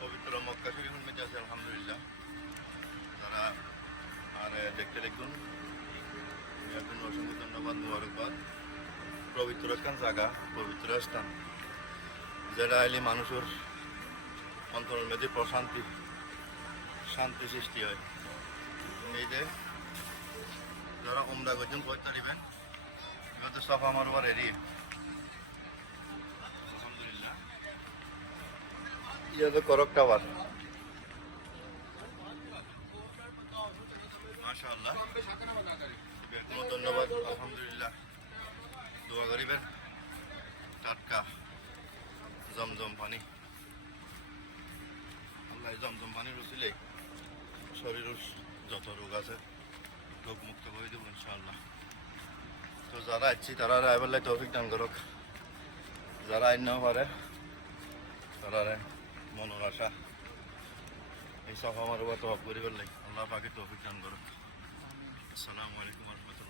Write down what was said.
পবিত্র মক্কা শরীফের মধ্যে আছে, আলহামদুলিল্লাহ। তারা আর দেখতে দেখুন। এর জন্য অসংখ্য ধন্যবাদ, মুবারকবাদ। পবিত্র একখান জায়গা পবিত্র স্থান। যেটা আইলে মানুষের অন্তরের মধ্যে প্রশান্তি, শান্তি সৃষ্টি হয়। এই যে, যারা উমরা করছেন পয়সা দিবেন এবার তো সব আমার রেডি ইয়ে তো করক টাওয়ার। মাশাআল্লাহ। কোনো ধন্যবাদ, আলহামদুলিল্লাহ। দোয়া করিবেন। টাটকা, জমজম পানি। আল্লাহ জমজম পানি রুচিলে শরীরের যত রোগ আছে রোগ মুক্ত করে দেবো তো যারা আছি, তারা এবার তৌফিক দান করক। যারা আইন পারে, তারা মনের আশা। এই সব আমার উপর তফ করিবার বললে আল্লাহ পাকে তৌফিক দান করো আসসালামু আলাইকুম রহমতুল্লাহ।